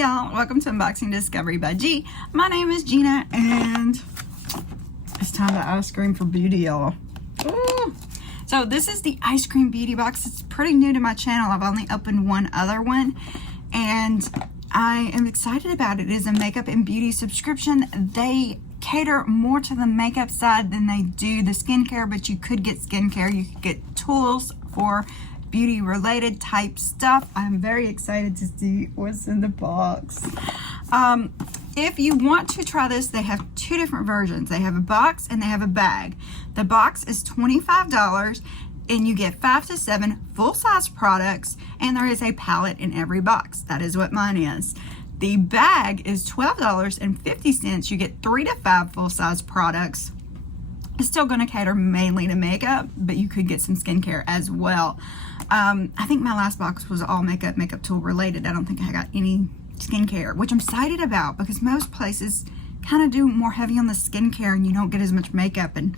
y'all, welcome to Unboxing Discovery by G. My name is Gina and it's time to ice cream for beauty, y'all. So this is the Ice Cream Beauty Box. It's pretty new to my channel. I've only opened one other one and I am excited about it. It is a makeup and beauty subscription. They cater more to the makeup side than they do the skincare, but you could get skincare. You could get tools for beauty related type stuff. I'm very excited to see what's in the box. If you want to try this, they have two different versions. They have a box and they have a bag. The box is $25 and you get 5 to 7 full-size products, and there is a palette in every box. That is what mine is. The bag is $12.50. You get 3 to 5 full-size products. It's still going to cater mainly to makeup, but you could get some skincare as well. I think my last box was all makeup tool related. I don't think I got any skincare, which I'm excited about because most places kind of do more heavy on the skincare and you don't get as much makeup, and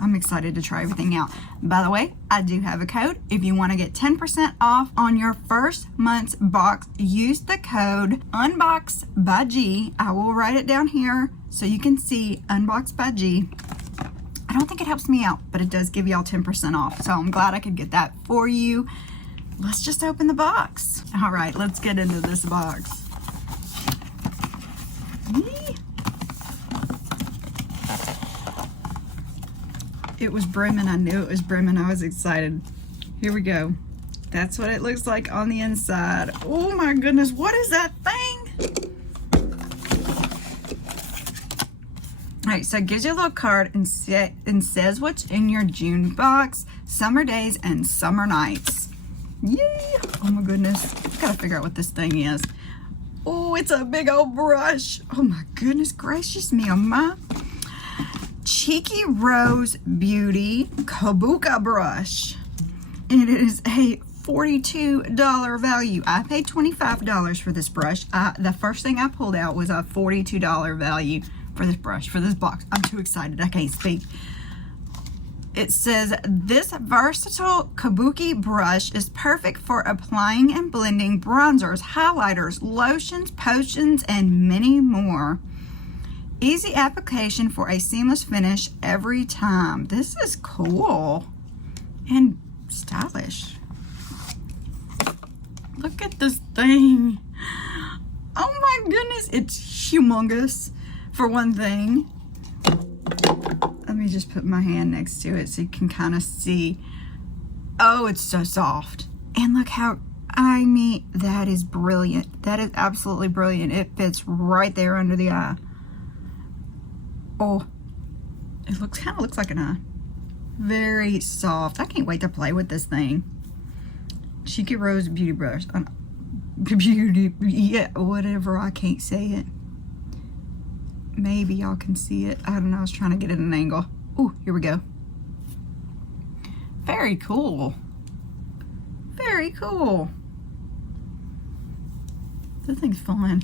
I'm excited to try everything out. By the way, I do have a code. If you want to get 10% off on your first month's box, use the code Unbox by G. I will write it down here so you can see Unbox by G. I don't think it helps me out, but it does give y'all 10% off. So I'm glad I could get that for you. Let's just open the box. All right, let's get into this box. It was brimming. I knew it was brimming. I was excited. Here we go. That's what it looks like on the inside. Oh my goodness, what is that thing? All right, so it gives you a little card and says what's in your June box, summer days and summer nights. Yay! Oh my goodness, gotta figure out what this thing is. Oh, it's a big old brush. Oh my goodness gracious me, oh my. Cheeky Rose Beauty Kabuki Brush. And it is a $42 value. I paid $25 for this brush. The first thing I pulled out was a $42 value for this brush, for this box. I'm too excited, I can't speak. It says, this versatile Kabuki brush is perfect for applying and blending bronzers, highlighters, lotions, potions, and many more. Easy application for a seamless finish every time. This is cool and stylish. Look at this thing. Oh my goodness, it's humongous for one thing. Let me just put my hand next to it so you can kind of see. Oh, it's so soft. And look how, I mean, that is brilliant. That is absolutely brilliant. It fits right there under the eye. Oh, it kind of looks like an eye. Very soft. I can't wait to play with this thing. Cheeky Rose Beauty Brush. Beauty, yeah, whatever. I can't say it. Maybe y'all can see it. I don't know. I was trying to get it at an angle. Oh, here we go. Very cool. Very cool. This thing's fun.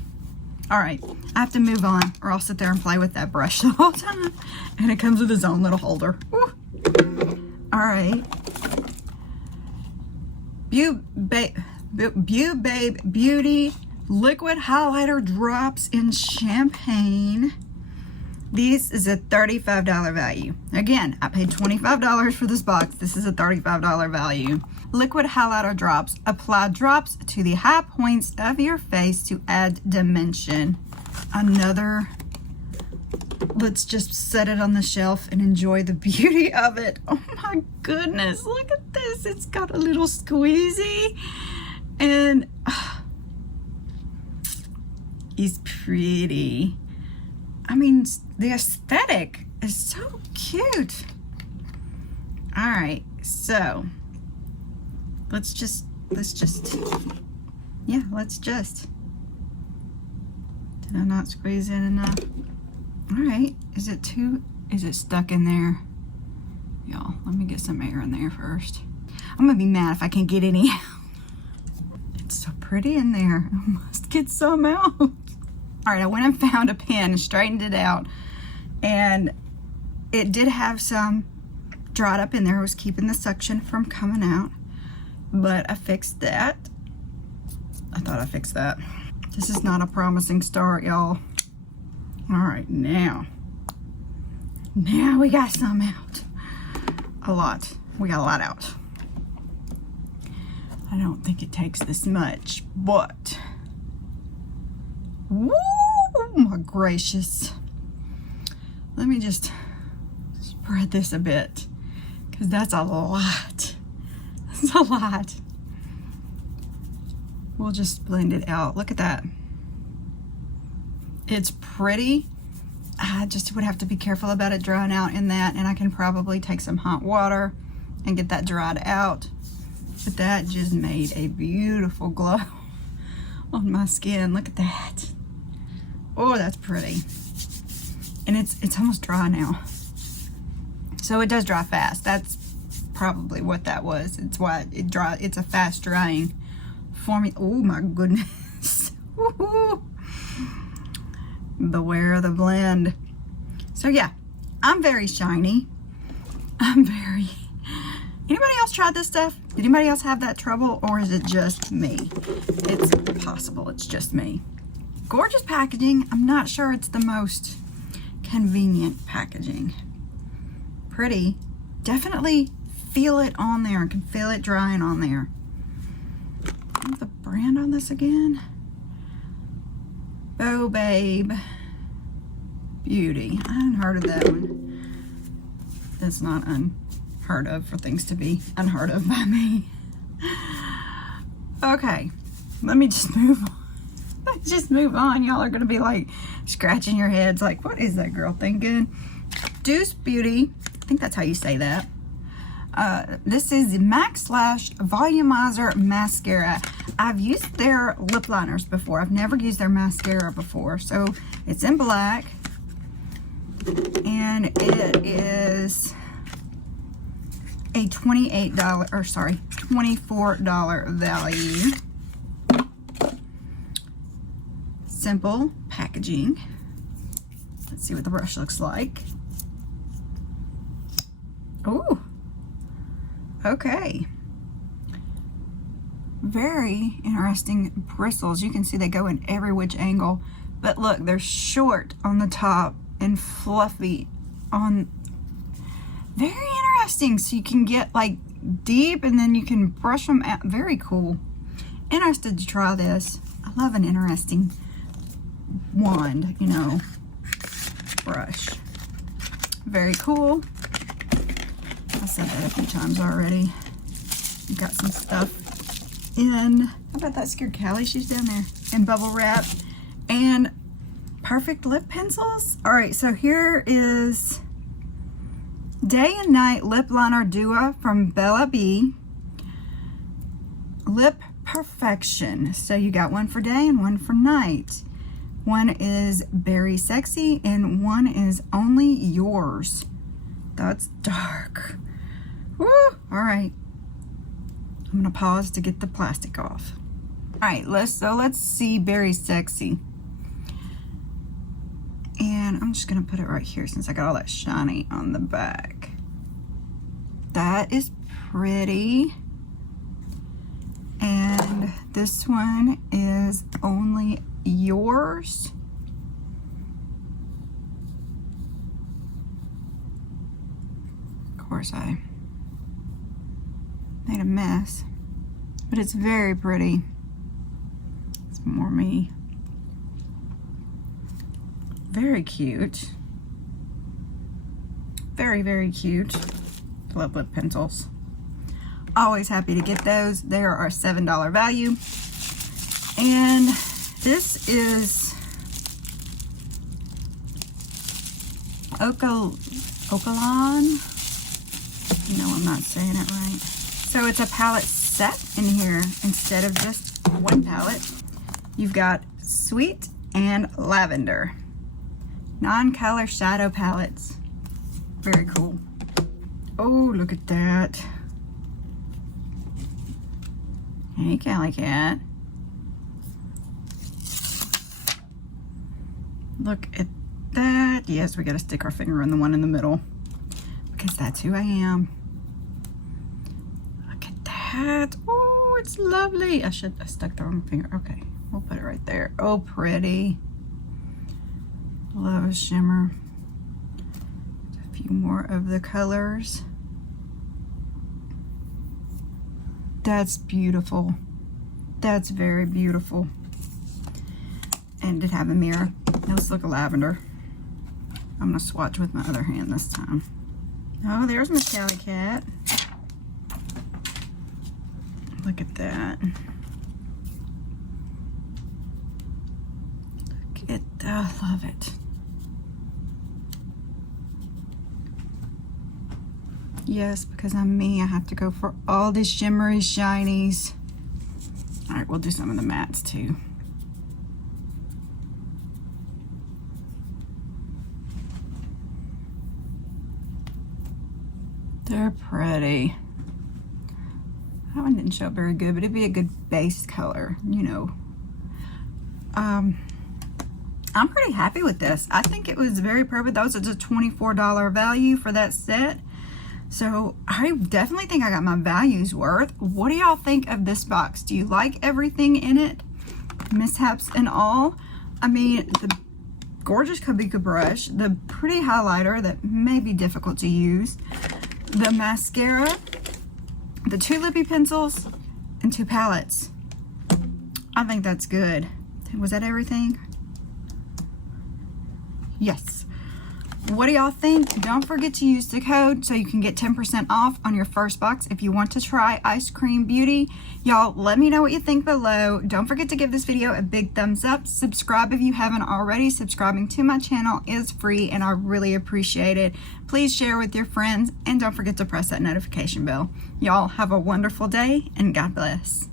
All right, I have to move on or I'll sit there and play with that brush the whole time. And it comes with its own little holder. Woo. All right. Beau Babe Beauty Liquid Highlighter Drops in Champagne. This is a $35 value. Again, I paid $25 for this box. This is a $35 value. Liquid highlighter drops. Apply drops to the high points of your face to add dimension. Another. Let's just set it on the shelf and enjoy the beauty of it. Oh my goodness, look at this. It's got a little squeezy and it's pretty. I mean, the aesthetic is so cute. All right, so let's just, yeah, let's just. Did I not squeeze in enough? All right, is it stuck in there? Y'all, let me get some air in there first. I'm gonna be mad if I can't get any out. It's so pretty in there. I must get some out. All right, I went and found a pen and straightened it out, and it did have some dried up in there. It was keeping the suction from coming out, but I fixed that. I thought I fixed that. This is not a promising start, y'all. All right, now we got some out. A lot. We got a lot out. I don't think it takes this much, but woo, my gracious. Let me just spread this a bit, because that's a lot. That's a lot. We'll just blend it out. Look at that. It's pretty. I just would have to be careful about it drying out in that, and I can probably take some hot water and get that dried out. But that just made a beautiful glow on my skin. Look at that. Oh, that's pretty. And it's almost dry now. So it does dry fast. That's probably what that was. It's why it dry. It's a fast drying for me. Oh my goodness. Beware of the blend. So yeah, I'm very shiny. Anybody else tried this stuff? Did anybody else have that trouble, or is it just me? It's possible it's just me. Gorgeous packaging. I'm not sure it's the most convenient packaging. Pretty. Definitely feel it on there. I can feel it drying on there. What's the brand on this again? Beau Beauty. I hadn't heard of that one. It's not unheard of for things to be unheard of by me. Okay, let me just move on. Let's just move on. Y'all are gonna be like scratching your heads like, what is that girl thinking? Doucce Beauty, I think that's how you say that. This is the MaxLash Volumizer Mascara. I've used their lip liners before. I've never used their mascara before. So it's in black. And it is a $24 value. Simple packaging. Let's see what the brush looks like. Ooh. Okay. Very interesting bristles. You can see they go in every which angle. But look, they're short on the top and fluffy on. Very interesting. So you can get like deep and then you can brush them out. Very cool. Interested to try this. I love an interesting wand, you know, brush. Very cool. I said that a few times already. We've got some stuff in. How about that scared Callie? She's down there. In bubble wrap. And perfect lip pencils. Alright, so here is Day and Night Lip Liner Duo from Bella B. Lip Perfection. So you got one for day and one for night. One is Very Sexy and one is Only Yours. That's dark. Woo! Alright. I'm gonna pause to get the plastic off. Alright, let's see Very Sexy. And I'm just gonna put it right here since I got all that shiny on the back. That is pretty. And this one is Only Yours. Of course I made a mess, but it's very pretty. It's more me. Very cute. Very, very cute. Love lip pencils. Always happy to get those. They are our $7 value. And this is Okalan. No, I'm not saying it right. So it's a palette set in here instead of just one palette. You've got Sweet and Lavender. Non-color shadow palettes. Very cool. Oh, look at that. Hey, Callie Cat. Look at that. Yes, we gotta stick our finger on the one in the middle because that's who I am. Look at that. Oh, it's lovely. I stuck the wrong finger. Okay, We'll put it right there. Oh, pretty. Love a shimmer. A few more of the colors. That's beautiful. That's very beautiful. And did have a mirror. Now let's look at lavender. I'm gonna swatch with my other hand this time. Oh, there's Miss Cali Cat. Look at that. Look at that. I love it. Yes, because I'm me, I have to go for all the shimmery shinies. All right, we'll do some of the mattes too. They're pretty. That one didn't show up very good, but it'd be a good base color, you know. I'm pretty happy with this. I think it was very perfect. That was a $24 value for that set. So I definitely think I got my values worth. What do y'all think of this box? Do you like everything in it? Mishaps and all. I mean, the gorgeous Kabuki Brush, the pretty highlighter that may be difficult to use, the mascara, the 2 lippy pencils, and 2 palettes. I think that's good. Was that everything? Yes. What do y'all think? Don't forget to use the code so you can get 10% off on your first box if you want to try Ice Cream Beauty. Y'all, let me know what you think below. Don't forget to give this video a big thumbs up. Subscribe if you haven't already. Subscribing to my channel is free and I really appreciate it. Please share with your friends and don't forget to press that notification bell. Y'all have a wonderful day and God bless.